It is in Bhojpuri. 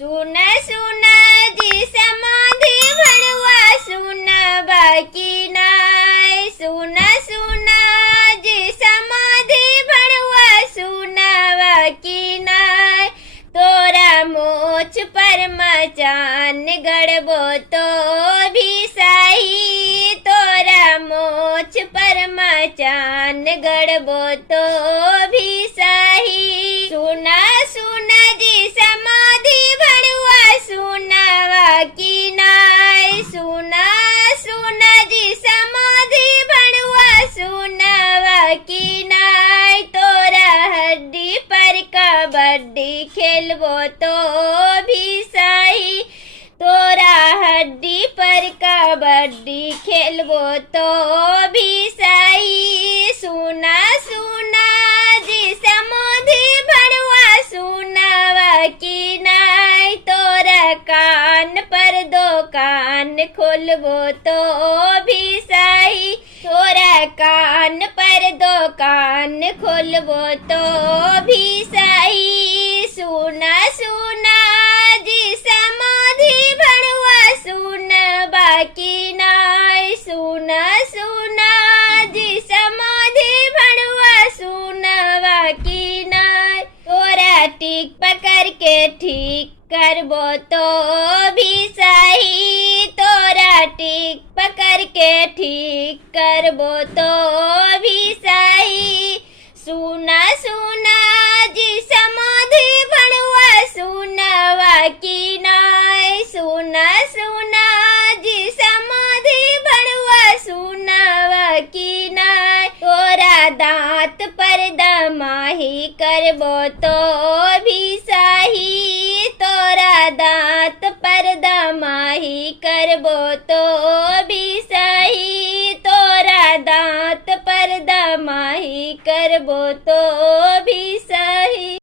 सुना सुना जी समाधि भणवा सुना बाकी नाय। सुना सुना जी समाधि भणवा सुना बाकी नाय। तोरा मोछ पर मचान गड़बो तो भी सही। तोरा मोछ पर मचान गड़बो तो भी सही। सुना सुना जी समाधि भणवा सुना बाकी नाय। सुना सुना जी समाधि भणवा सुना बाकी नाय। तोरा हड्डी पर कबड्डी खेलबो तो भी सही। तोरा हड्डी पर कबड्डी खेलबो तो भी सही। सुना सुना जी समाधि भणवा सुना बाकी नाय। तोरा कान पर दुकान खोलबो तो भी सही। तोरा कान पर दुकान खोलबो तो भी सही। सुना सुना जी समाधि भणवा सुना बाकी नाय। सुना सुना जी समाधि भणवा सुना बाकी नाय। तोरा टिक पकड़ के ठीक करबो तो भी सही। तोरा टिक पकड़ के ठीक करबो तो भी सही। सुना सुना जी समाधि भणवा सुना बाकी नाय। सुना सुना जी समाधि भणवा सुना बाकी नाय। तोरा दांत पर दमाही करबो तो भी सही। तोरा दांत पर दमाही करबो तो भी सही। तोरा दांत पर दमाही करबो तो